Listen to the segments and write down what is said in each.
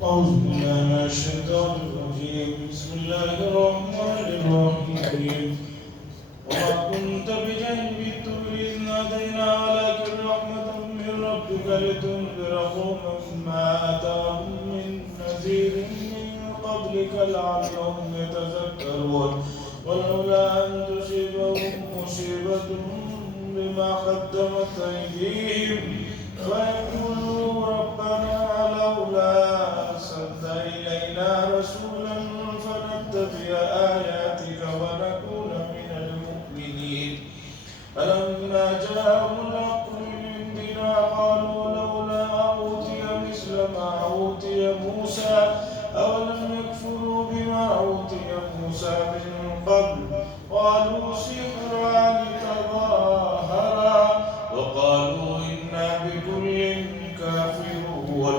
أعوذ بالله من الشيطان الرجيم. بسم الله الرحمن الرحيم. وما كنت بجانب الطور إذ نادينا ولكن رحمة من ربك لتنذر قوما ما أتاهم من نذير من قبلك لعلهم يتذكرون ولولا أن تصيبهم مصيبة بما قدمت أيديهم فيقولوا ربنا لولا أرسلت إلينا رسولا فنتبع آياتك ونكون من المؤمنين فلما جاءهم الحق من عندنا قالوا لولا أوتي مثل ما أوتي موسى أولم يكفروا بما أوتي موسى من قبل قالوا سحران تظاهرا وقالوا إنا بكل كافرون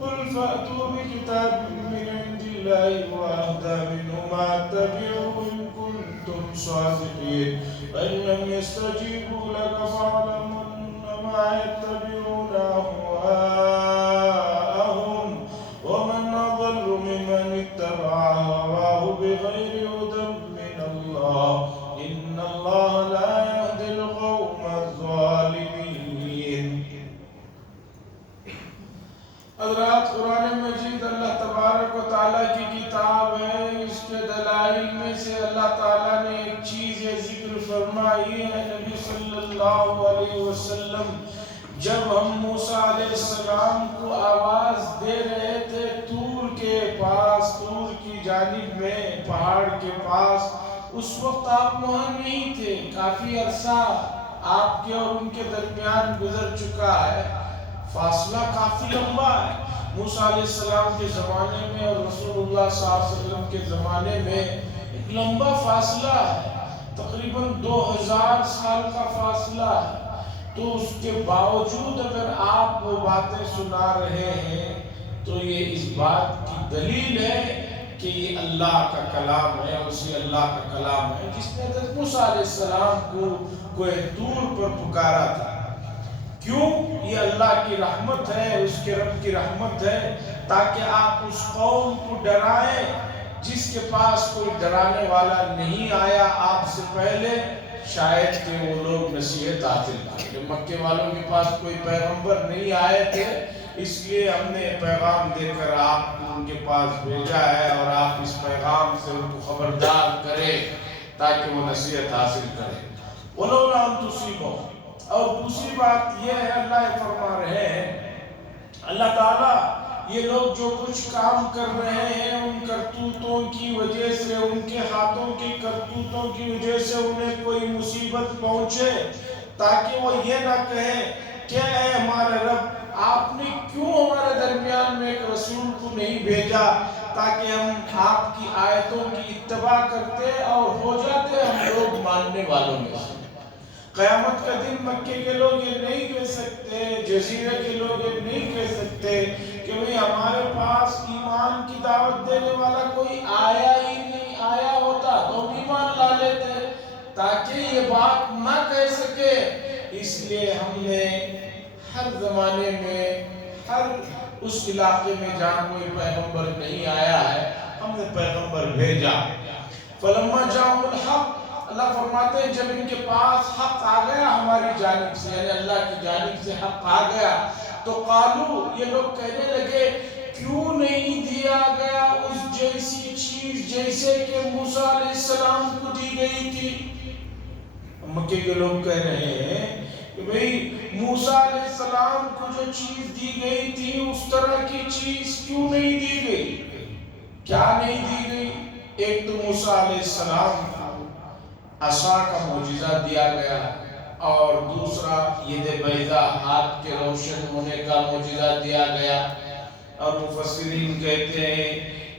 قل فأتوا بكتاب من عند الله وأهدى منهما اتبعوا إن كنتم صادقين فإن لم يستجيبوا لك فاعلم أنما يتبعون أهواءهم ومن أضل ممن اتبع هواه بغير هدى من الله إن الله لا يهدي القوم الظالمين. حضرات، قرآن مجید اللہ تبارک و تعالیٰ کی کتاب ہے. اس کے دلائل میں سے اللہ تعالیٰ نے ایک چیز ذکر فرمائی ہے. نبی صلی اللہ علیہ وسلم جب ہم موسیٰ علیہ السلام کو آواز دے رہے تھے طور کے پاس، طور کی جانب میں پہاڑ کے پاس، اس وقت آپ وہاں نہیں تھے. کافی عرصہ آپ کے اور ان کے درمیان گزر چکا ہے. فاصلہ کافی لمبا ہے. موسیٰ علیہ السلام کے زمانے میں اور رسول اللہ صلی اللہ علیہ وسلم کے زمانے میں ایک لمبا فاصلہ ہے. تقریباً 2000 سال کا فاصلہ ہے. تو اس کے باوجود اگر آپ وہ باتیں سنا رہے ہیں تو یہ اس بات کی دلیل ہے کہ یہ اللہ کا کلام ہے، اسی اللہ کا کلام ہے جس نے حضرت موسیٰ علیہ السلام کو کوہ طور پر پکارا تھا. کیوں؟ یہ اللہ کی رحمت ہے، اس کے رب کی رحمت ہے، تاکہ آپ اس قوم کو ڈرائیں جس کے پاس کوئی ڈرانے والا نہیں آیا آپ سے پہلے. شاید کہ وہ لوگ نصیحت حاصل کریں. کہ مکے والوں کے پاس کوئی پیغمبر نہیں آئے تھے، اس لیے ہم نے پیغام دے کر آپ کو ان کے پاس بھیجا ہے اور آپ اس پیغام سے ان کو خبردار کریں تاکہ وہ نصیحت حاصل کریں. وَلَوْلَا أَن تُصِيبَهُمْ. اور دوسری بات یہ ہے، اللہ فرما رہے ہیں، اللہ تعالیٰ یہ لوگ جو کچھ کام کر رہے ہیں ان کرتوتوں کی وجہ سے، ان کے ہاتھوں کی کرتوتوں کی وجہ سے انہیں کوئی مصیبت پہنچے تاکہ وہ یہ نہ کہیں کہ اے ہمارے رب، آپ نے کیوں ہمارے درمیان میں ایک رسول کو نہیں بھیجا تاکہ ہم آپ کی آیتوں کی اتباع کرتے اور ہو جاتے ہم لوگ ماننے والوں میں سے. قیامت کا دن مکے کے لوگ یہ نہیں کہہ سکتے، جزیرے کے لوگ یہ نہیں کہہ سکتے کہ بھئی ہمارے پاس ایمان کی دعوت دینے والا کوئی آیا ہی نہیں، آیا ہوتا تو ہم ایمان لا لیتے. تاکہ یہ بات نہ کہہ سکے اس لیے ہم نے ہر زمانے میں، ہر اس علاقے میں جہاں کوئی پیغمبر نہیں آیا ہے ہم نے پیغمبر بھیجا. فلما جاءهم الحق، اللہ فرماتے ہیں جب ان کے پاس حق آ گیا ہماری جانب سے، یعنی اللہ کی جانب سے حق آ گیا، تو قالو، یہ لوگ کہنے لگے کیوں نہیں دیا گیا اس جیسی چیز جیسے کہ موسیٰ علیہ السلام کو دی گئی تھی. مکے کے لوگ کہہ رہے ہیں کہ بھئی موسیٰ علیہ السلام کو جو چیز دی گئی تھی اس طرح کی چیز کیوں نہیں دی گئی؟ کیا نہیں دی گئی؟ ایک تو موسیٰ علیہ السلام عصا کا معجزہ دیا گیا اور دوسرا ید بیضا ہاتھ کے روشن ہونے کا معجزہ دیا گیا. اور مفسرین کہتے ہیں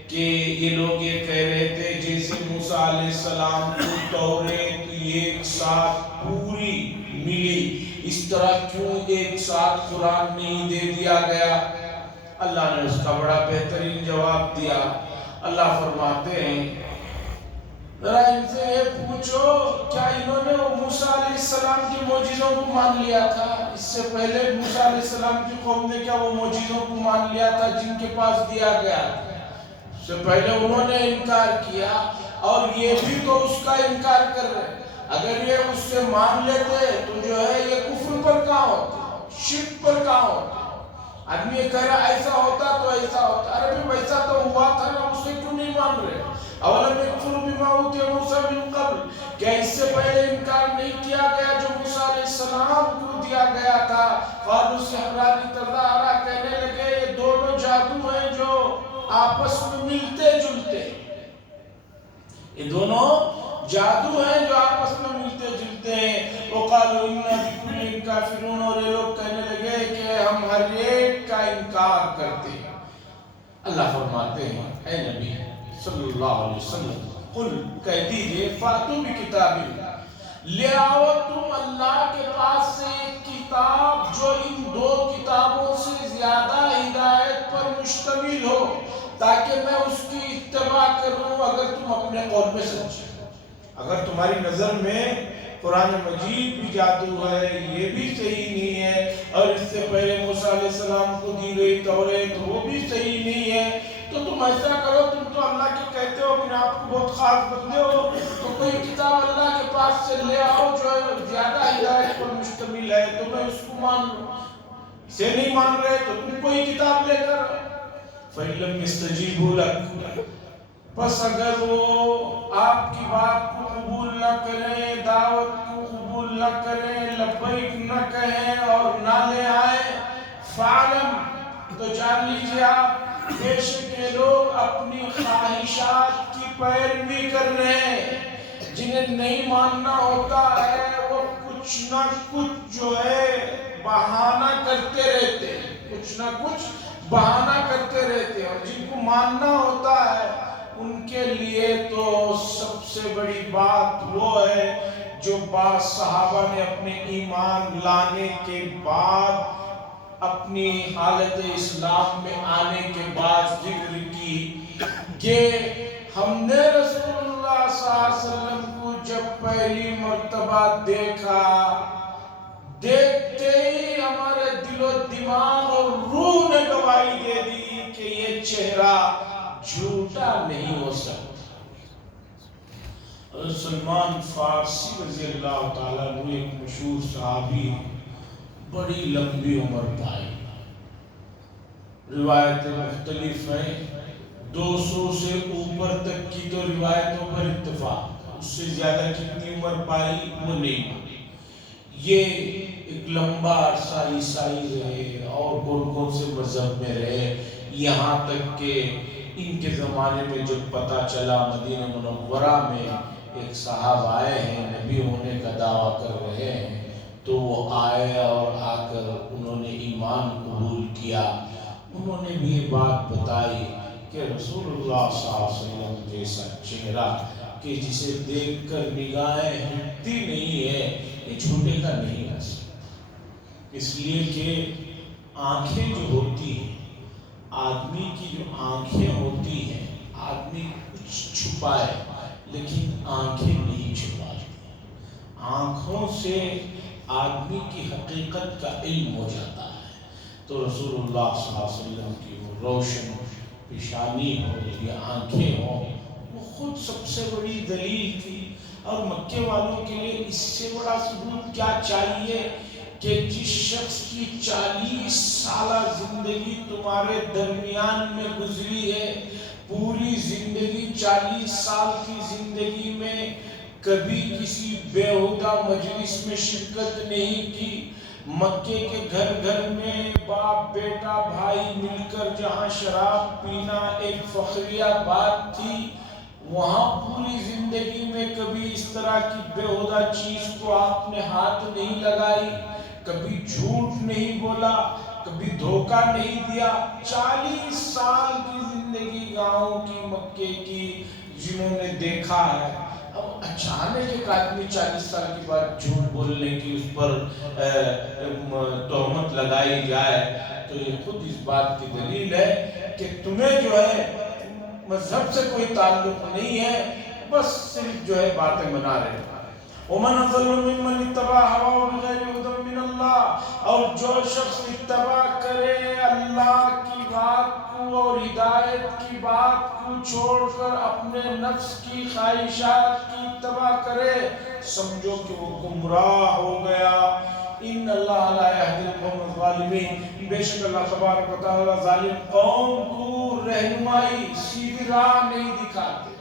کہ یہ لوگ یہ کہہ رہے تھے جیسے موسیٰ علیہ السلام کو توریت ایک ساتھ پوری ملی، اس طرح کیوں ایک ساتھ قرآن نہیں دے دیا گیا؟ اللہ نے اس کا بڑا بہترین جواب دیا. اللہ فرماتے ہیں ذرا ان سے یہ پوچھو کیا انہوں نے وہ موسیٰ علیہ السلام کی معجزوں کو مان لیا تھا؟ اس سے پہلے موسیٰ علیہ السلام کی قوم نے کیا وہ معجزوں کو مان لیا تھا جن کے پاس دیا گیا؟ اس سے پہلے انہوں نے انکار کیا، اور یہ بھی تو اس کا انکار کر رہے۔ اگر یہ اس سے مان لیتے تو جو ہے یہ کفر پر کہاں ہوتا، شرک پر کہاں ہوتا؟ آدمی یہ کہہ رہا ایسا ہوتا تو ایسا ہوتا، ارے بھی ویسا تو ہوا تھا نا، اس سے کیوں نہیں مان رہے؟ اولم یکفروا بما اوتی موسیٰ من قبل، کیا اس سے پہلے انکار نہیں کیا گیا جو موسیٰ علیہ السلام کو دیا گیا تھا؟ قالوا سحران تظاہرا، کہنے لگے یہ دونوں جادو ہیں جو آپس میں ملتے جلتے، یہ دونوں جادو ہیں جو آپس میں ملتے جلتے ہیں۔ وقالوا انا بکل کافرون، اور یہ لوگ کہنے لگے کہ ہم ہر ایک کا انکار کرتے ہیں۔ اللہ فرماتے ہیں اے نبی صلی اللہ علیہ وسلم، قل کہہ دیجئے فاتو بکتاب، لے آؤ تم اللہ کے پاس سے ایک کتاب جو ان دو کتابوں سے زیادہ ہدایت پر مشتمل ہو، تاکہ میں اس کی اتباع کروں اگر تم اپنے قول میں سچے۔ اگر تمہاری نظر میں قرآن مجید بھی جادو ہے، یہ بھی صحیح نہیں ہے، اور اس سے پہلے موسیٰ علیہ السلام کو دی گئی توریت وہ بھی صحیح نہیں ہے، تو تم ایسا کرو، تم تو اللہ کے کہتے ہو اپنے آپ کو بہت خاص بندے ہو، تو کوئی کتاب اللہ کے پاس سے لے آؤ جو زیادہ ہدایت پر مشتمل ہے، تو میں اس کو مان لوں۔ اسے نہیں مان رہے تو تم کوئی کتاب لے کر فَإِن لَمْ يَسْتَجِيبُوا لَكَ، پس اگر وہ آپ کی بات کو قبول نہ کریں، دعوت کو قبول نہ کریں، لبیک نہ کہیں اور نہ لے آئیں، فَعْلَمْ، تو جان لیجئے آپ بے شک یہ لوگ اپنی خواہشات کی پیروی کر رہے ہیں۔ جنہیں نہیں ماننا ہوتا ہے وہ کچھ نہ کچھ جو ہے بہانہ کرتے رہتے ہیں، کچھ نہ کچھ بہانہ کرتے رہتے ہیں، اور جن کو ماننا ہوتا ہے ان کے لیے تو سب سے بڑی بات وہ ہے جو بعض صحابہ نے اپنے ایمان لانے کے بعد، اپنی حالت اسلام میں آنے کے بعد ذکر کی، کہ ہم نے رسول اللہ صلی اللہ علیہ وسلم کو جب پہلی مرتبہ دیکھا، دیکھتے ہی ہمارے دل و دماغ اور روح نے گواہی دے دی کہ یہ چہرہ جھوٹا نہیں ہو سکتا۔ سلمان فارسی رضی اللہ تعالیٰ عنہ ایک مشہور صحابی، بڑی لمبی عمر پائی، روایتیں مختلف ہیں، 200 سے اوپر تک کی تو روایتوں پر اتفاق، اس سے زیادہ کتنی عمر پائی وہ نہیں پائی۔ یہ ایک لمبا عرصہ عیسائی رہے اور کون کون سے مذہب میں رہے، یہاں تک کہ ان کے زمانے میں جب پتہ چلا مدینہ منورہ میں ایک صاحب آئے ہیں، نبی ہونے کا دعویٰ کر رہے ہیں، تو وہ آئے اور آ کر انہوں نے ایمان قبول کیا۔ انہوں نے بھی یہ بات بتائی کہ رسول اللہ صلی اللہ علیہ وسلم جیسا چہرہ کہ جسے دیکھ کر نگاہیں ہٹتی نہیں ہے، یہ جھوٹے کا نہیں ہے، اس لیے کہ آنکھیں جو ہوتی ہیں، آدمی کی جو آنکھیں ہوتی ہیں، آدمی کچھ چھپائے لیکن آنکھیں نہیں چھپاتی، آنکھوں سے آدمی کی حقیقت کا علم ہو جاتا ہے۔ تو رسول اللہ صلی اللہ علیہ وسلم کی وہ روشن پیشانی ہو یا آنکھیں ہوں، وہ خود سب سے بڑی دلیل تھی، اور مکے والوں کے لیے اس سے بڑا ثبوت کیا چاہیے کہ جس شخص کی 40 سالہ زندگی تمہارے درمیان میں گزری ہے، پوری زندگی 40 سال کی زندگی میں کبھی کسی بیہودہ مجلس میں شرکت نہیں کی، مکے کے گھر گھر میں باپ بیٹا بھائی مل کر جہاں شراب پینا ایک فخریہ بات تھی، وہاں پوری زندگی میں کبھی اس طرح کی بیہودہ چیز کو آپ نے ہاتھ نہیں لگائی، کبھی جھوٹ نہیں بولا، کبھی دھوکہ نہیں دیا۔ 40 سال کی زندگی گاؤں کی، مکے کی، جنہوں نے دیکھا ہے، اب اچانک ایک آدمی 40 سال کی بعد جھوٹ بولنے کی اس پر تہمت لگائی جائے، تو یہ خود اس بات کی دلیل ہے کہ تمہیں جو ہے مذہب سے کوئی تعلق نہیں ہے، بس صرف جو ہے باتیں بنا رہے ہیں. ومن اضل ممن اتبع هواه بغیر هدى من اللہ، اور جو شخص اتباع کرے اللہ کی بات کو اور ہدایت کی بات کو چھوڑ کر اپنے نفس کی خواہشات کی اتباع کرے، سمجھو کہ وہ گمراہ ہو گیا. ان اللہ لا یہدی القوم الظالمین، بے شک اللہ تبارک و تعالی ظالم قوم کو رہنمائی سیدھی راہ نہیں دکھاتے.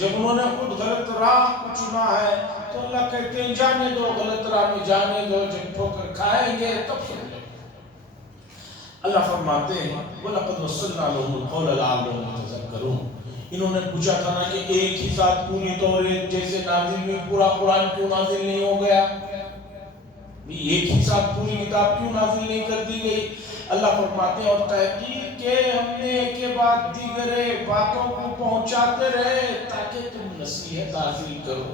جب انہوں نے خود غلط راہ کو چنا ہے تو اللہ کہتے ہیں جانے دو، غلط راہ میں جانے دو، جب ٹھوکر کھائیں گے تب سمجھو. اللہ فرماتے ہیں وَلَقَدْ وَصَّلْنَا لَهُمُ الْقَوْلَ لَعَلَّهُمْ يَتَذَكَّرُونَ. انہوں نے پوچھا تھا نا کہ ایک ہی ساتھ پوری توریت جیسے نازل میں پورا قرآن کیوں نازل نہیں ہو گیا، ایک ہی ساتھ پوری کتاب کیوں نازل نہیں کر دی گئی. اللہ فرماتے ہیں اور تحقیق کہ ہم نے ایک کے بعد دیگرے باتوں کو پہنچاتے رہے تاکہ تم نصیحت حاصل کرو.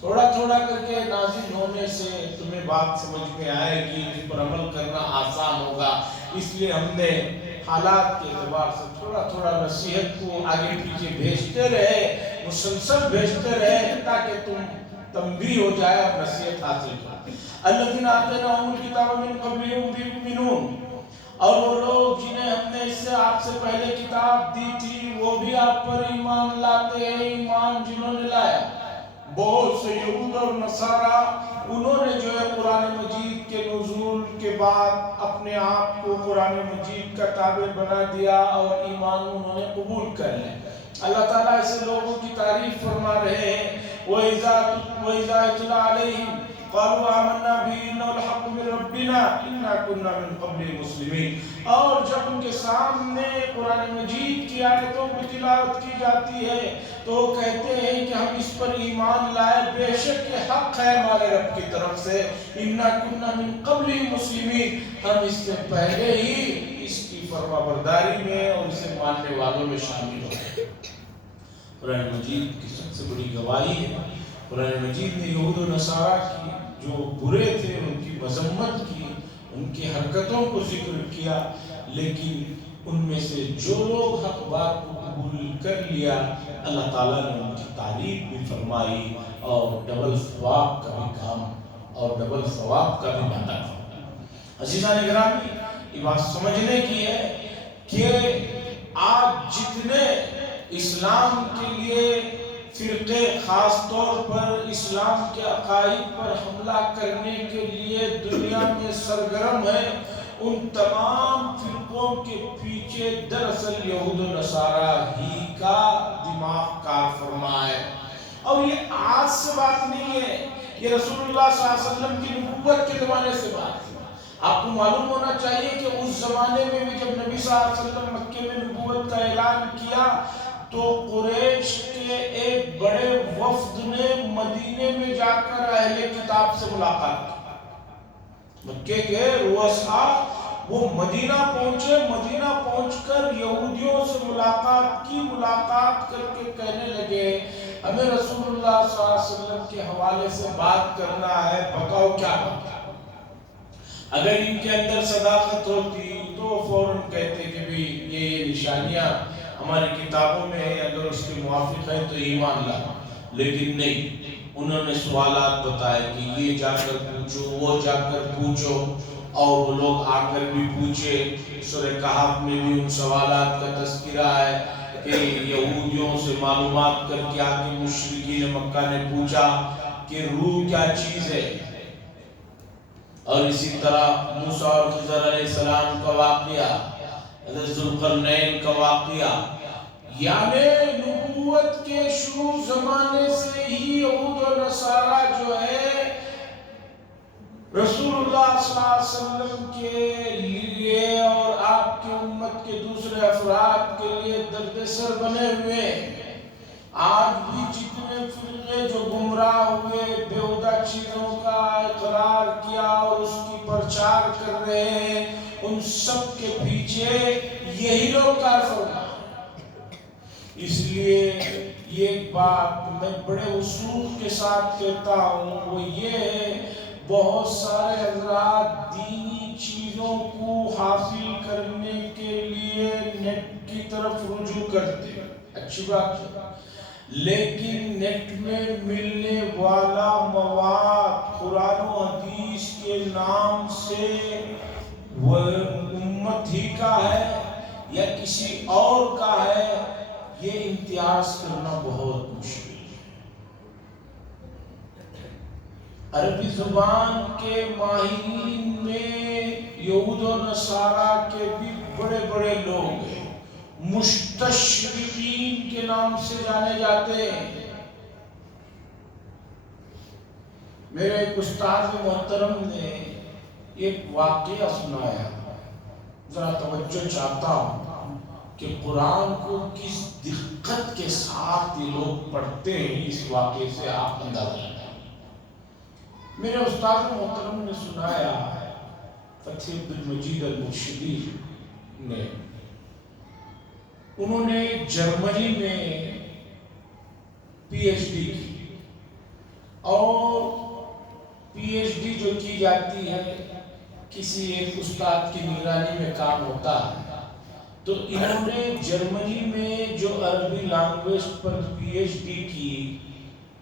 تھوڑا تھوڑا کر کے نازل ہونے سے تمہیں بات سمجھ میں آئے گی، اس پر عمل کرنا آسان ہوگا. اس لیے ہم نے حالات کے اعتبار سے تھوڑا تھوڑا نصیحت کو آگے پیچھے بھیجتے رہے، مسلسل بھیجتے رہے تاکہ تم تنبیہ ہو جائے اور نصیحت حاصل کرو. الذین آتیناہم الکتاب من قبلہ ہم بہ یؤمنون، اور وہ لوگ جنہیں ہم نے اس سے آپ سے پہلے کتاب دی تھی وہ بھی آپ پر ایمان لاتے ہیں. ایمان جنہوں نے لایا بہت سے یہود اور نصارہ، انہوں نے جو ہے قرآن مجید کے نزول کے بعد اپنے آپ کو قرآن مجید کا تابع بنا دیا اور ایمان انہوں نے قبول کر لیا. اللہ تعالیٰ ایسے لوگوں کی تعریف فرما رہے ہیں وَإِذَا يُتْلَىٰ عَلَيْهِمْ قالوا آمنا به انه الحق من ربنا انا كنا من قبل مسلمین. اور جب ان کے سامنے قرآن مجید کی آیتوں کی تلاوت کی جاتی ہے تو وہ کہتے ہیں کہ ہم اس پر ایمان لائے، بے شک یہ حق ہے ہمارے رب کی طرف سے. انا كنا من قبل مسلمین، ہم اس سے پہلے ہی اس کی فرما برداری میں اور اسے ماننے والوں میں شامل ہو گئے. قرآن مجید کی سب سے بڑی گواہی ہے. قرآن مجید نے یہود و نصارہ کی جو برے تھے ان کی مذمت کی، ان کی حرکتوں کو ذکر کیا، لیکن ان میں سے جو لوگ حق بات کو قبول کر لیا اللہ تعالیٰ نے ان کی تعریف بھی فرمائی اور ڈبل ثواب کا بھی کام اور ڈبل ثواب کا بھی وعدہ فرمایا. عزیزان گرامی، یہ بات سمجھنے کی ہے کہ آج جتنے اسلام کے لیے فرقے خاص طور پر اسلام کے عقائد پر حملہ کرنے کے لیے دنیا میں سرگرم ہے، ان تمام فرقوں کے پیچھے دراصل یہود و نصارہ ہی کا دماغ کار فرما ہے. اور یہ آج سے بات نہیں ہے، یہ رسول اللہ صلی اللہ علیہ وسلم کی نبوت کے زمانے سے بات ہے. آپ کو معلوم ہونا چاہیے کہ اس زمانے میں بھی جب نبی صلی اللہ علیہ وسلم مکے میں نبوت کا اعلان کیا تو قریش کے ایک بڑے وفد نے مدینے میں جا کر اہل کتاب سے ملاقات کی. مکے کے رؤساء وہ مدینہ پہنچے، مدینہ پہنچ کر یہودیوں سے ملاقات کی. ملاقات کر کے کہنے لگے ہمیں رسول اللہ صلی اللہ علیہ وسلم کے حوالے سے بات کرنا ہے، بتاؤ کیا بات ہے. اگر ان کے اندر صداقت ہوتی تو فوراً کہتے کہ بھی یہ نشانیاں ہماری کتابوں میں ہے، اگر اس کے موافق ہے تو ایمان لا. لیکن نہیں، انہوں نے سوالات بتائے کہ یہ جا کر پوچھو، وہ جا کر پوچھو، اور وہ لوگ آ کر بھی پوچھے. سورہ کہف میں بھی ان سوالات کا تذکرہ ہے کہ یہودیوں سے معلومات کر کے آگے مشرکین مکہ نے پوچھا کہ روح کیا چیز ہے. اور اسی طرح موسیٰ اور خضر علیہ السلام کا واقعہ، حضرت ذوالقرنین کا واقعہ، یعنی نبوت کے شروع زمانے سے ہی یہود و نصارہ جو ہے رسول اللہ صلی اللہ علیہ وسلم کے لیے اور آپ کی امت کے دوسرے افراد کے لیے درد سر بنے ہوئے. آج بھی جتنے فرقے جو گمراہ ہوئے، بیہودہ چیزوں کا اقرار کیا اور اس کی پرچار کر رہے ہیں، ان سب کے پیچھے یہی لوگ کار فرما. اس لیے یہ بات میں بڑے اصول کے ساتھ کہتا ہوں، وہ یہ ہے بہت سارے حضرات دینی چیزوں کو حاصل کرنے کے لیے نیٹ کی طرف رجوع کرتے ہیں، اچھی بات ہے، لیکن نیٹ میں ملنے والا مواد قرآن و حدیث کے نام سے وہ امت ہی کا ہے یا کسی اور کا ہے، یہ امتیاز کرنا بہت مشکل ہے۔ عربی زبان کے ماہرین میں یہود و نصارہ کے بھی بڑے بڑے لوگ ہیں، مستشرقین کے نام سے جانے جاتے ہیں۔ میرے ایک استاد محترم نے ایک واقعہ سنایا، ذرا توجہ چاہتا ہوں کہ قرآن کو کس دقت کے ساتھ یہ لوگ پڑھتے ہیں، اس واقعے سے آپ اندازہ لگائیں۔ میرے استاد محترم نے سنایا، فتح عبد المجید المرشدی نے، انہوں نے جرمنی میں پی ایچ ڈی کی، اور پی ایچ ڈی جو کی جاتی ہے کسی ایک استاد کی نگرانی میں کام ہوتا ہے، تو انہوں نے جرمنی میں جو عربی لینگویج پر پی ایچ ڈی کی،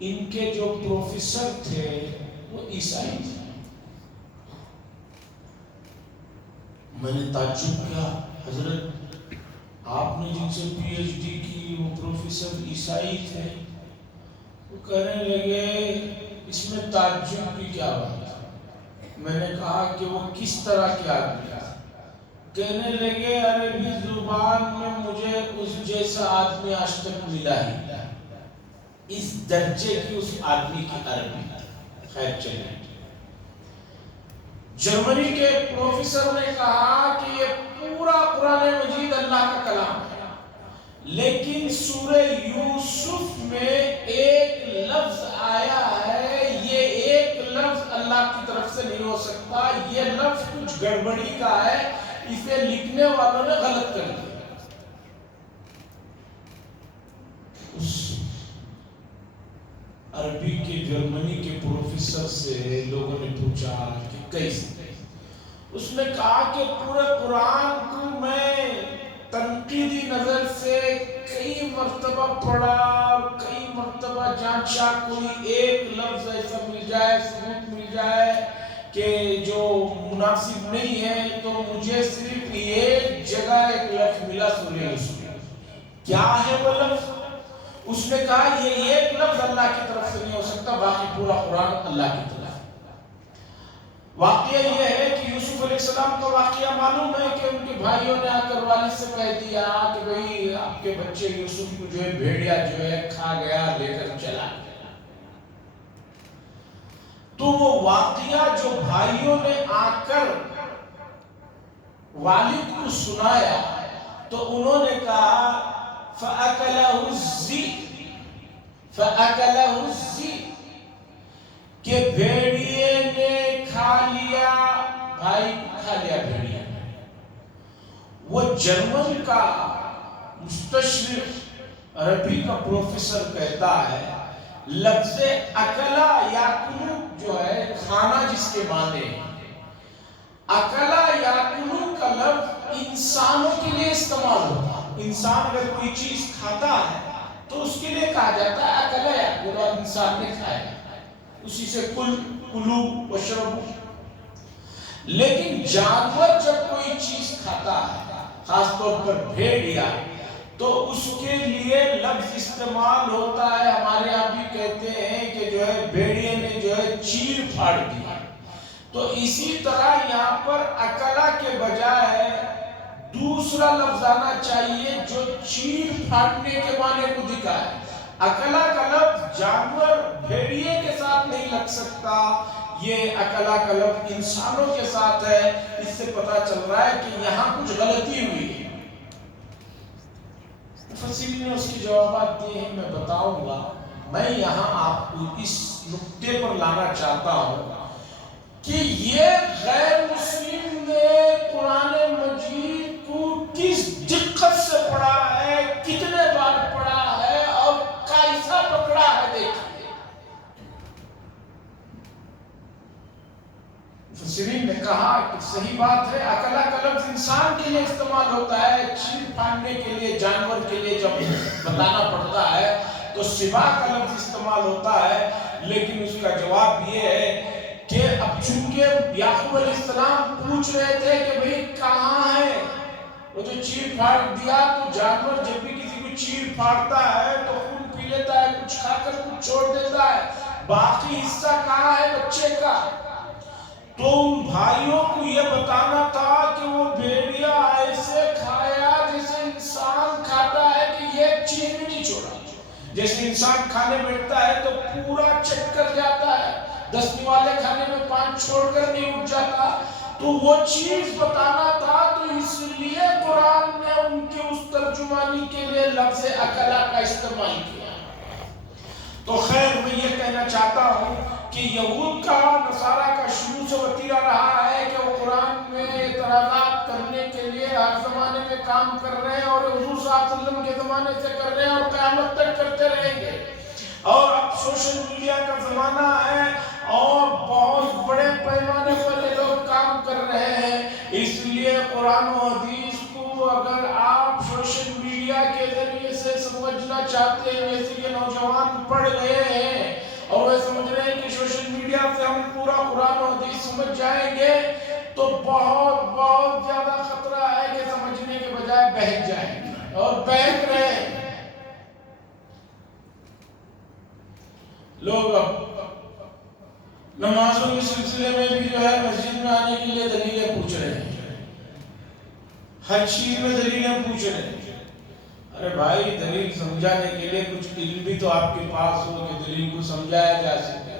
ان کے جو پروفیسر تھے وہ عیسائی تھے۔ میں نے تعجب کیا، حضرت آپ نے جن سے پی ایچ ڈی کی وہ پروفیسر عیسائی تھے؟ وہ کہنے لگے اس میں تعجب کی کیا بات ہے؟ میں نے کہا کہ وہ کس طرح کے آدمی تھے؟ کہنے لگے عربی زبان میں مجھے اس جیسا آدمی آج تک ملا ہی نہیں، اس درجے کی اس آدمی کی عربی۔ خیر چلے، جرمنی کے پروفیسر نے کہا کہ یہ پورا قرآن مجید اللہ کا کلام ہے، لیکن سورہ یوسف میں ایک لفظ آیا ہے، یہ ایک لفظ اللہ کی طرف سے نہیں ہو سکتا، یہ لفظ کچھ گڑبڑی کا ہے، اسے لکھنے والوں نے غلط کر دیا۔ اس عربی کے جرمنی کے پروفیسر سے لوگوں نے پوچھا کہ کیسے؟ اس نے کہا کہ پورے قرآن کو میں تنقیدی نظر سے کئی مرتبہ پڑھا اور کئی مرتبہ جانچا، کوئی ایک لفظ ایسا مل جائے، ثبوت مل جائے کہ جو مناسب نہیں ہے، تو مجھے صرف ایک جگہ ایک لفظ ملا سورہ یوسف۔ کیا ہے وہ لفظ؟ اس نے کہا یہ ایک لفظ اللہ کی طرف سے نہیں ہو سکتا، باقی پورا قرآن اللہ کی طرف۔ واقعہ یہ ہے کہ یوسف علیہ السلام کا واقعہ معلوم ہے کہ ان کے بھائیوں نے آ کر والد سے کہہ دیا کہ بھئی آپ کے بچے یوسف کو جو ہے بھیڑیا جو ہے کھا گیا، لے کر چلا گیا۔ تو وہ واقعہ جو بھائیوں نے آ کر والد کو سنایا، تو انہوں نے کہا فَأَكَلَهُ الذِّئْبُ فَأَكَلَهُ الذِّئْبُ کہ بھیڑیے نے کھا لیا، بھائی کھا لیا بھیڑیے نے۔ وہ جرمن کا مستشرق عربی کا پروفیسر کہتا ہے لفظ اکلا یاکلو جو ہے کھانا جس کے معنی ہے، اکلا یاکلو کا لفظ انسانوں کے لیے استعمال ہوتا ہے۔ انسان اگر کوئی چیز کھاتا ہے تو اس کے لیے کہا جاتا ہے اکلا یاکلو، انسان نے کھایا، اسی سے کلو وشربو۔ لیکن جانور جب کوئی چیز کھاتا ہے، خاص طور پر بھیڑیا، تو اس کے لیے لفظ استعمال ہوتا ہے، ہمارے یہاں بھی کہتے ہیں کہ جو ہے بھیڑیے نے جو ہے چیر پھاڑ دیا۔ تو اسی طرح یہاں پر اکلا کے بجائے دوسرا لفظ آنا چاہیے جو چیر پھاڑنے کے معنی کو دکھائے۔ اکلا کا لفظ جانور بھیڑیے کے ساتھ نہیں لگ سکتا، یہ اکلا کا لفظ انسانوں کے ساتھ ہے۔ اس سے پتہ چل رہا ہے کہ یہاں کچھ غلطی ہوئی ہے۔ مفسرین نے اس کی جوابات دیے ہیں، میں بتاؤں گا۔ میں یہاں آپ کو اس نقطے پر لانا چاہتا ہوں کہ یہ غیر مسلم نے قرآن مجید کو کس دقت سے پڑھا ہے، کتنے بار پڑھا ہے اور کیسا پکڑا ہے، دیکھیے۔ مفسرین نے کہا کہ صحیح بات ہے، اکلا کا لفظ انسان کے لیے استعمال ہوتا ہے، چیر پھاڑنے کے لیے، جانور کے لیے جب بتانا پڑتا ہے تو سوا کا لفظ استعمال ہوتا ہے، لیکن اس کا جواب یہ ہے کہ اب چونکہ یعقوب علیہ السلام پوچھ رہے تھے کہ بھئی کہاں ہے، وہ جو چیر پھاڑ دیا، تو جانور جب بھی کسی کو چیر پھاڑتا ہے تو خون پی لیتا ہے، کچھ کھا کر کچھ چھوڑ دیتا ہے، باقی حصہ کہاں ہے بچے کا؟ تو ان بھائیوں کو یہ بتانا تھا کہ وہ بھیڑیا ایسے کھایا جیسے انسان کھاتا ہے کہ یہ ایک چیز بھی نہیں چھوڑا، جیسے انسان کھانے بیٹھتا ہے تو پورا چٹ کر جاتا ہے، 10 نوالے کھانے میں 5 چھوڑ کر نہیں اٹھ جاتا، تو وہ چیز بتانا تھا، تو اس لیے قرآن نے ان کے اس ترجمانی کے لیے لفظ اکلا کا استعمال کیا۔ تو خیر میں یہ کہنا چاہتا ہوں کہ یہود کا نصارہ کا شروع سے وتیرہ رہا ہے کہ وہ قرآن میں اعتراضات کرنے کے لیے ہر زمانے میں کام کر رہے ہیں، اور حضور صلی اللہ علیہ وسلم کے زمانے سے کر رہے ہیں اور قیامت تک کرتے رہیں گے۔ اور اب سوشل میڈیا کا زمانہ ہے اور بہت بڑے پیمانے پر یہ لوگ کام کر رہے ہیں، اس لیے قرآن و حدیث کو اگر آپ سوشل میڈیا کے ذریعے سے سمجھنا چاہتے ہیں، جیسے یہ نوجوان پڑھ گئے ہیں اور وہ سمجھ رہے ہیں کہ سوشل میڈیا سے ہم پورا قرآن و حدیث سمجھ جائیں گے، تو بہت بہت زیادہ خطرہ ہے کہ سمجھنے کے بجائے بہک جائیں گے اور بہک رہے ہیں لوگ۔ اب نمازوں کے سلسلے میں بھی جو ہے مسجد میں آنے کے لیے دلیلیں پوچھ رہے ہیں، ہر چیز میں دلیلیں پوچھ رہے ہیں۔ ارے بھائی، دلیل سمجھانے کے لیے کچھ علم بھی تو آپ کے پاس ہو کہ دلیل کو سمجھایا جا سکے۔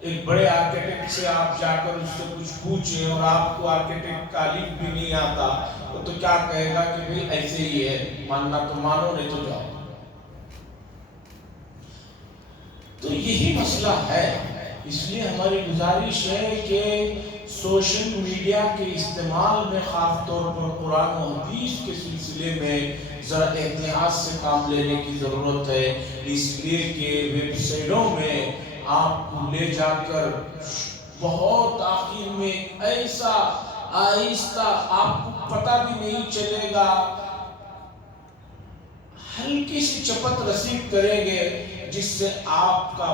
ایک بڑے آرکیٹیکٹ سے آپ جا کر اس سے کچھ پوچھیں اور آپ کو آرکیٹیکٹ کا علم بھی نہیں آتا، وہ تو کیا کہے گا کہ بھئی ایسے ہی ہے، ماننا تو مانو نہیں تو جاؤ۔ تو یہی مسئلہ ہے، اس لیے ہماری گزارش ہے کہ سوشل میڈیا کے استعمال میں خاص طور پر قرآن و حدیث کے سلسلے میں ذرا احتیاط سے کام لینے کی ضرورت ہے، اس لیے کہ ویب سائٹوں میں آپ کو لے جا کر بہت آخر میں ایسا آہستہ آپ کو پتہ بھی نہیں چلے گا، ہلکی سی چپت رسید کریں گے جس سے آپ کا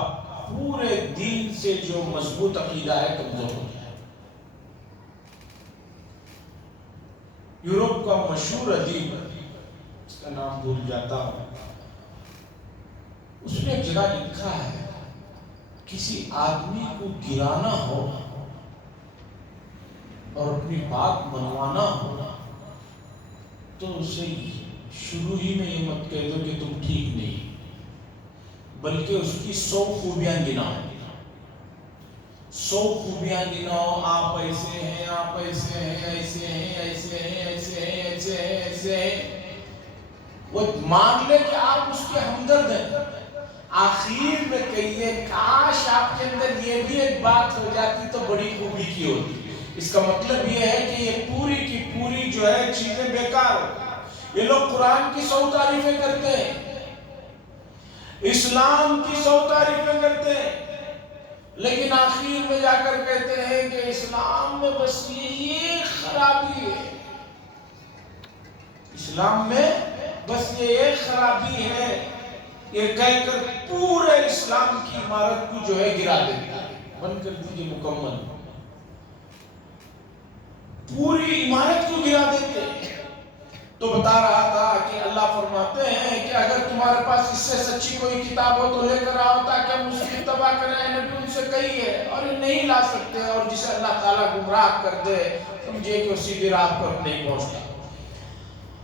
پورے دین سے جو مضبوط عقیدہ ہے کمزور ہو جائے۔ یورپ کا مشہور ادیب، اس کا نام بھول جاتا ہوں، اس نے ایک جگہ لکھا ہے، کسی آدمی کو گرانا ہو اور اپنی بات منوانا ہو تو اسے شروع ہی میں یہ مت کہہ دو کہ تم ٹھیک نہیں، بلکہ اس کی 100 خوبیاں گناؤ، 100 خوبیاں گناؤ، آپ ایسے ہیں، آپ ایسے ہیں، ایسے ہیں، ایسے ہیں، ایسے ہیں، ایسے ہیں، ایسے ہیں، وہ مان لے کہ آپ اس کے ہمدرد ہیں۔ آخر میں کہیے کاش آپ کے اندر یہ بھی ایک بات ہو جاتی تو بڑی خوبی کی ہوتی۔ اس کا مطلب یہ ہے کہ یہ پوری کی پوری جو ہے چیزیں بیکار ہو۔ یہ لوگ قرآن کی 100 تعریفیں کرتے ہیں، اسلام کی 100 تعریفیں کرتے ہیں، لیکن آخر میں جا کر کہتے ہیں کہ اسلام میں بس یہ خرابی ہے، اسلام میں بس یہ ایک خرابی ہے، یہ کہہ کر پورے اسلام کی عمارت کو جو ہے گرا دیتا ہے، بند کر دیجئے مکمل، پوری عمارت کو گرا دیتے ہیں۔ تو بتا رہا تھا کہ اللہ فرماتے ہیں کہ اگر تمہارے پاس اس سے سچی کوئی کتاب ہو تو لے کر آؤ تاکہ ہم اس کی اتباع کریں، نبی ان سے کہیے، اور یہ نہیں لا سکتے، اور جسے اللہ تعالیٰ گمراہ کر دے سمجھے کہ اسی بھی راہ پر نہیں پہنچتا۔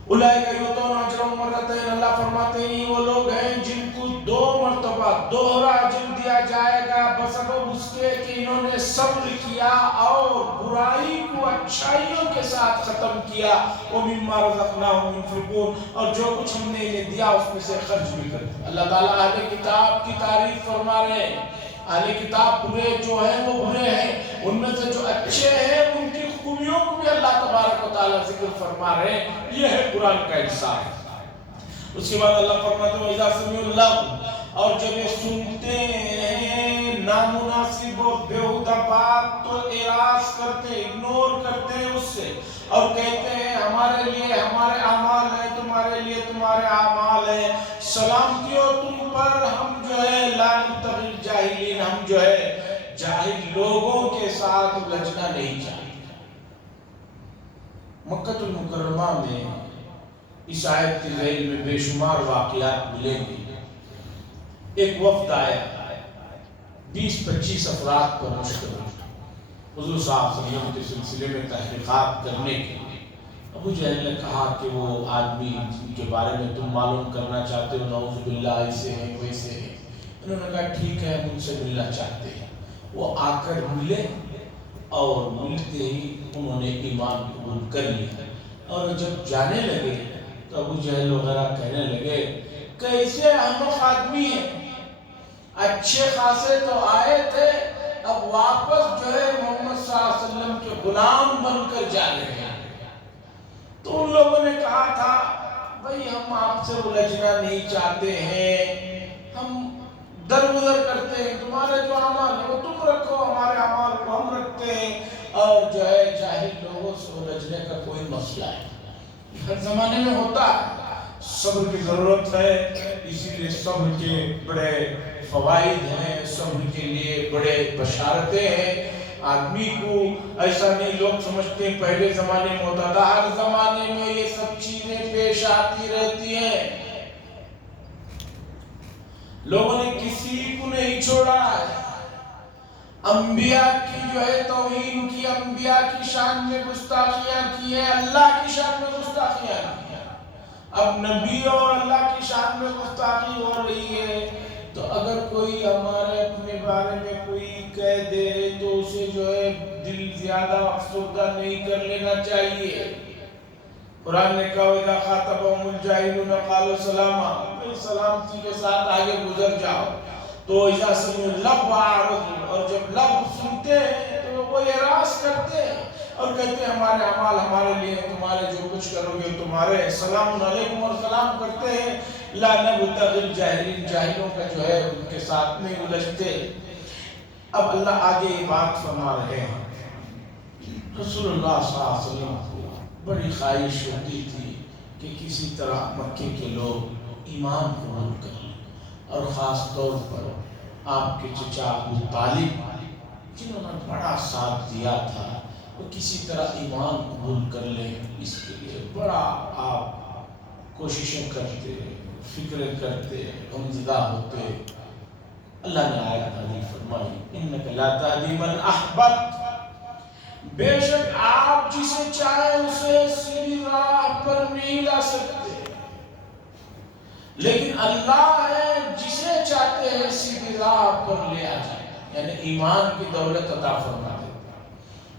اولئک یؤتون اجرهم مرتين، اللہ فرماتے ہیں یہ وہ لوگ ہیں جن کو 2 مرتبہ دوہرا اجر دیا جائے گا بسبب اس کے کہ انہوں نے صبر کیا اور برائی کو اچھائیوں کے ساتھ ختم کیا، وَمِمَّا رَزَقْنَاهُمْ يُنْفِقُونَ، اور جو کچھ ہم نے انہیں دیا اس میں سے خرچ بھی کرتے۔ اللہ تعالیٰ اہل کتاب کی تعریف فرما رہے ہیں، اہل کتاب برے جو ہیں وہ برے ہیں، ان میں سے جو اچھے ہیں ان کی خوبیوں کو بھی اللہ تبارک و تعالیٰ ذکر فرما رہے ہیں۔ یہ ہے قرآن کا انصاف۔ اس کے بعد اللہ فرماتے ہیں وَإِذَا سَمِعُوا اللَّغْوَ، اور جب یہ سنتے ہیں نامناسب اور بیہودہ بات تو اعراض کرتے، اگنور کرتے ہیں اس سے، اور کہتے ہیں ہمارے لیے ہمارے اعمال ہیں، تمہارے لیے تمہارے اعمال ہیں، سلامتی ہو تم پر، ہم جو ہے لا نبتغی الجاہلین، ہم جو ہے جاہل لوگوں کے ساتھ لجنا نہیں چاہتے۔ مکہ المکرمہ میں اس آیت کے ذیل میں بے شمار واقعات ملیں گے۔ ایک وفد آیا 20-25 افراد پر مشتمل حضور صاحب صلی اللہ علیہ وسلم کے سلسلے میں تحقیقات کرنے کے لیے۔ ابو جہل نے کہا کہ وہ آدمی جن کے بارے میں تم معلوم کرنا چاہتے ہو نعوذ باللہ ایسے ہیں ویسے ہیں، انہوں نے کہا ٹھیک ہے ہم ان سے ملنا چاہتے ہیں۔ وہ آ کر ملے اور ملتے ہی انہوں نے ایمان قبول کر لیا، اور جب جانے لگے تو ابو جہل وغیرہ کہنے لگے کیسے احمق آدمی ہیں، اچھے خاصے تو آئے تھے، اب واپس جو ہے محمد صلی اللہ علیہ وسلم کے غلام بن کر جا رہے ہیں۔ تو ان لوگوں نے کہا تھا بھئی ہم آپ سے الجھنا نہیں چاہتے ہیں، ہم درگزر کرتے ہیں، تمہارے جو اعمال ہیں وہ تم رکھو، ہمارے اعمال کو ہم رکھتے ہیں، اور جو ہے جاہل لوگوں سے الجھنے کا کوئی مسئلہ ہے۔ ہر زمانے میں ہوتا ہے، صبر کی ضرورت ہے، اسی لیے صبر کے بڑے فوائد ہیں، صبر کے لیے بڑے بشارتیں ہیں۔ آدمی کو ایسا نہیں لوگ سمجھتے ہیں پہلے زمانے میں ہوتا تھا، ہر زمانے میں یہ سب چیزیں پیش آتی رہتی ہیں۔ لوگوں نے کسی کو نہیں چھوڑا ہے، انبیاء کی جو ہے توہین کی، انبیاء کی شان میں گستاخیاں کی ہیں، اللہ کی شان میں گستاخیاں کی ہیں۔ اب نبی اور اللہ کی شان میں گستاخی ہو رہی ہے، تو اگر کوئی ہمارے اپنے بارے میں کوئی کہہ دے تو اسے جو ہے دل زیادہ افسردہ نہیں کر لینا چاہیے۔ قرآن نے کہا وَإِذَا خَاطَبَهُمُ الْجَاهِلُونَ قَالُوا سَلَامًا، سلامتی کے ساتھ آگے گزر جاؤ۔ تو اِذَا سَمِعُوا اللَّغْوَ أَعْرَضُوا، اور جب لغو سنتے ہیں تو وہ اعراض کرتے ہیں اور کہتے ہیں ہمارے اعمال ہمارے لیے، تمہارے جو کچھ کرو گے تمہارے، السلام علیکم اور سلام کرتے ہیں، لا نبتغی الجاہلین، جاہلوں کا جو ہے ان کے ساتھ نہیں الجھتے۔ اب اللہ آگے یہ بات فرما رہے ہیں، رسول اللہ صلی اللہ علیہ وسلم کو بڑی خواہش ہوتی تھی کہ کسی طرح مکے کے لوگ ایمان قبول کر لیں، اور خاص طور پر آپ کے چچا ابو طالب جنہوں نے بڑا ساتھ دیا تھا، وہ کسی طرح ایمان قبول کر لیں، اس کے لیے بڑا آپ کوششیں کرتے، فکر کرتے، غمزدہ ہوتے۔ اللہ نے آیت نازل فرمائی اِنَّكَ لَا تَهْدِي مَنْ أَحْبَبْتَ، بے شک آپ جسے چاہیں اسے سیدھی راہ پر نہیں لا سکتے، لیکن اللہ ہے جسے چاہتے ہیں سیدھی راہ پر لے آ جائے، یعنی ایمان کی دولت عطا فرما دیتا ہے۔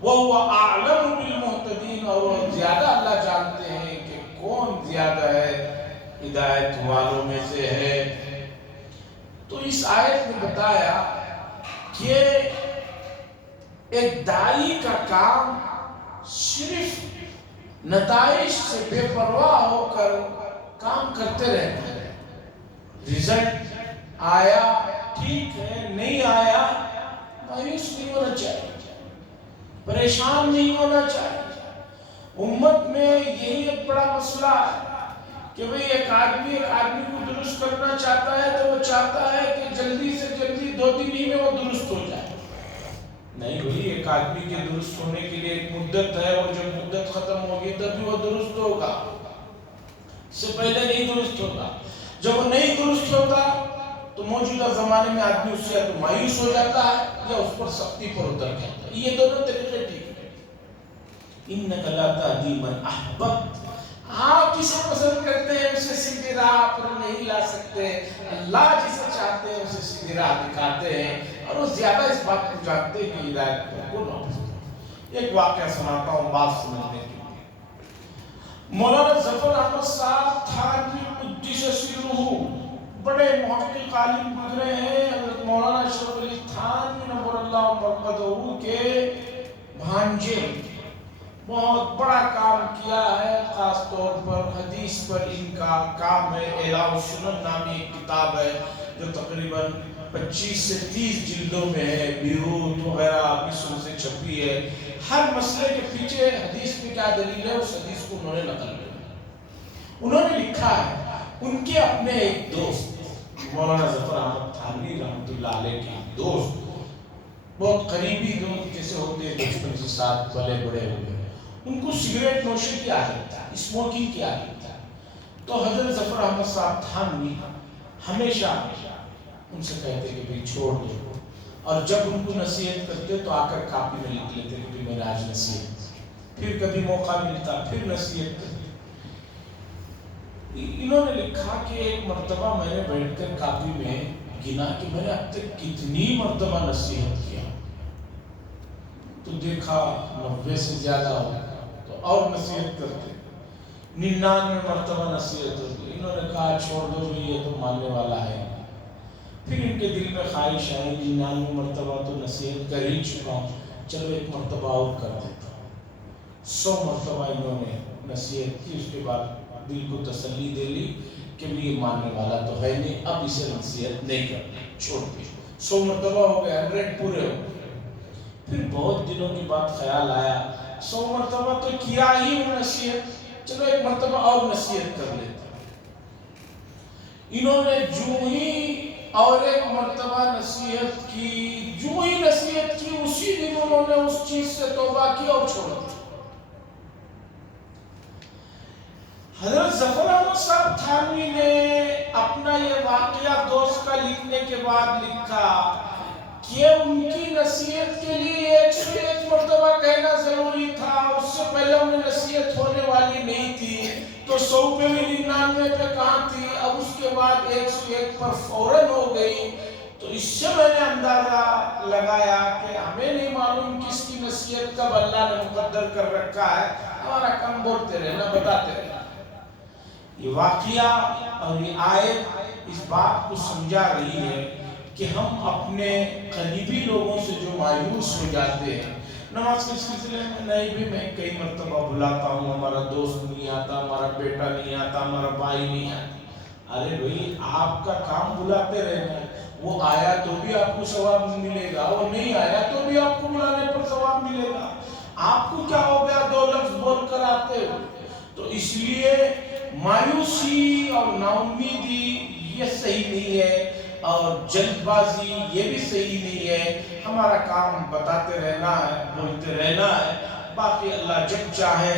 وَهُوَ أَعْلَمُ بِالْمُهْتَدِينَ، اور وہ زیادہ اللہ جانتے ہیں کہ کون زیادہ ہے ہدایت والوں میں سے ہے۔ تو اس آیت میں بتایا کہ ایک داعی کا کام صرف نتائج سے بے پرواہ ہو کر کام کرتے رہنا ہے۔ رزلٹ آیا ٹھیک ہے، نہیں آیا مایوس نہیں ہونا چاہیے، پریشان نہیں ہونا چاہیے۔ امت میں یہی ایک بڑا مسئلہ ہے کہ بھئی ایک آدمی کو درست کرنا چاہتا ہے تو وہ چاہتا ہے کہ جلدی سے جلدی 2 دن ہی میں وہ درست ہو جائے۔ نہیں بھئی، ایک آدمی کے درست ہونے کے لیے ایک مدت ہے، اور جب مدت ختم ہوگی تب بھی وہ درست ہوگا، اس سے پہلے نہیں درست ہوگا۔ جب وہ نہیں درست ہوتا تو موجودہ زمانے میں آدمی اس سے مایوس ہو جاتا ہے یا اس پر سختی پر اتر جاتا ہے۔ یہ دونوں طریقے ٹھیک ہے۔ اِنَّكَ لَا تَهْدِي مَنْ أَحْبَبْتَ، آپ جسے پسند کرتے ہیں اسے سیدھی راہ پر نہیں لا سکتے، اللہ جسے چاہتے ہیں اسے سیدھی راہ دکھاتے ہیں، اور وہ زیادہ اس بات کو جانتے ہیں کہ ہدایت کو نہ۔ ایک واقعہ سناتا ہوں بات سمجھنے کے لیے۔ مولانا ظفر احمد صاحب تھانوی قدس سرہ، بڑے محقق عالم گزرے ہیں، حضرت مولانا اشرف علی تھانوی نور اللہ مرقدہ کے بھانجے، بہت بڑا کام کیا ہے، خاص طور پر حدیث پر ان کا کام ہے۔ اعلام السنن نامی ایک کتاب ہے جو تقریباً 25 سے 30 جلدوں میں ہے، بیروت وغیرہ مصر سے چھپی ہے۔ ہر مسئلے کے پیچھے حدیث میں کیا دلیل ہے، اس حدیث کو انہوں نے نقل کیا۔ انہوں نے لکھا ہے، ان کے اپنے ایک دوست مولانا ظفر احمد تھانوی رحمۃ اللہ علیہ کے دوست، بہت قریبی دوست جیسے ہوتے ہیں، بچپن سے ساتھ پلے بڑے ہوئے، ان کو سگریٹ نوشی کی عادت تھا، اسموکنگ کی عادت تھا۔ تو حضرت ظفر احمد صاحب تھانوی ہمیشہ ان سے کہتے کہ بھئی چھوڑ دو، اور جب ان کو نصیحت کرتے تو آ کر کاپی میں لکھ لیتے کہ میرے آج نصیحت، پھر کبھی موقع ملتا پھر نصیحت کرتے۔ انہوں نے لکھا کہ ایک مرتبہ میں نے بیٹھ کر کاپی میں گنا کہ میں نے اب تک کتنی مرتبہ نصیحت کیا، تو دیکھا 90 سے زیادہ ہو، تو اور نصیحت کرتے، 99 مرتبہ نصیحت ہوتی۔ انہوں نے کہا چھوڑ دو، یہ تو ماننے والا ہے۔ پھر ان کے دل میں خواہش آئی، 99 مرتبہ تو نصیحت کر ہی چکا ہوں، چلو ایک مرتبہ اور کر دیتا ہوں۔ 100 مرتبہ انہوں نے نصیحت کی، اس کے بعد دل کو تسلی دے لی کہ یہ ماننے والا تو ہے نہیں، اب اسے نصیحت نہیں کرنا، چھوڑ دی۔ 100 مرتبہ ہو گئے، 100 پورے ہو گئے۔ پھر بہت دنوں کے بعد خیال آیا 100 مرتبہ تو کیا ہی ہوں نصیحت، چلو ایک مرتبہ اور نصیحت کر لیتا۔ انہوں نے جو ہی اور ایک مرتبہ نصیحت کی، جو ہی نصیحت کی، اسی دن انہوں نے اس چیز سے توبہ کی اور چھوڑ دی۔ حضرت ظفر احمد صاحب تھانوی نے اپنا یہ واقعہ دوست کا لکھنے کے بعد لکھا کہ ان کی نصیحت کے لیے 101 مرتبہ کہنا ضروری تھا، اس سے پہلے انہیں نصیحت ہونے والی نہیں تھی، تو 100 پہ بھی 99 پہ کہاں تھی، اب اس کے بعد 101 پر فوراً ہو گئی۔ تو اس سے میں نے اندازہ لگایا کہ ہمیں نہیں معلوم کس کی نصیحت کب اللہ نے مقدر کر رکھا ہے، ہمارا کم بولتے رہنا، بتاتے رہنا۔ یہ واقعہ اور یہ آیت اس بات کو سمجھا رہی ہے کہ ہم اپنے قریبی لوگوں سے جو مایوس ہو جاتے ہیں، نماز کے سلسلے میں نہیں بھی میں کئی مرتبہ بلاتا ہوں، ہمارا دوست نہیں آتا، ہمارا بیٹا نہیں آتا، ہمارا بھائی نہیں آتا۔ ارے بھئی آپ کا کام بلاتے رہنا ہے، وہ آیا تو بھی آپ کو ثواب ملے گا، وہ نہیں آیا تو بھی آپ کو بلانے پر ثواب ملے گا۔ آپ کو کیا ہو گیا 2 لفظ بول کر آتے ہو؟ تو اس لیے مایوسی اور نا امیدی یہ صحیح نہیں ہے، اور جلد بازی یہ بھی صحیح نہیں ہے۔ ہمارا کام بتاتے رہنا ہے، بولتے رہنا ہے، باقی اللہ جب چاہے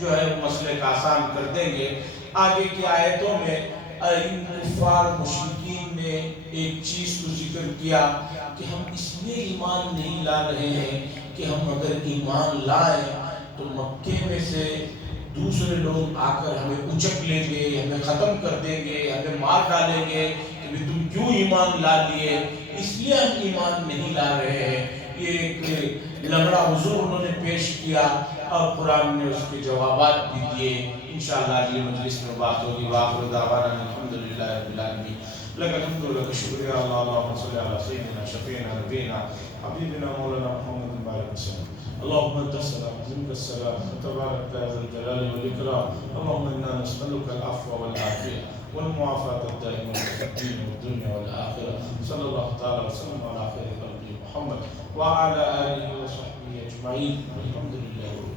جو ہے وہ مسئلے کا آسان کر دیں گے۔ آگے کی آیتوں میں ان کفار مشرکین نے ایک چیز کو ذکر کیا کہ ہم اس میں ایمان نہیں لا رہے ہیں کہ ہم اگر ایمان لائیں تو مکے میں سے دوسرے لوگ آ کر ہمیں اچک لیں گے، ہمیں ختم کر دیں گے، ہمیں مار ڈالیں گے کہ تم کیوں ایمان لا لیے، اس لیے ہم ایمان نہیں لا رہے ہیں۔ یہ ایک لنگڑا حضور انہوں نے پیش کیا اور قرآن نے اس کے جوابات بھی دیے۔ انشاءاللہ اگلی مجلس میں بات ہوگی۔ وآخر دعوانا الحمدللہ رب العالمین۔ لك الحمد ولك الشكر يا الله، اللهم صل على سيدنا شفيعنا نبينا حبيبنا مولانا محمد بارك وسلم. اللهم انت السلام ومنك السلام وتبارك يا ذا الجلال والاكرام. اللهم انا نسالك العفو والعافيه والمعافاه الدائمه في الدين والدنيا والاخره. صلى الله تعالى وسلم على خير خلقه محمد وعلى اله وصحبه اجمعين. الحمد لله.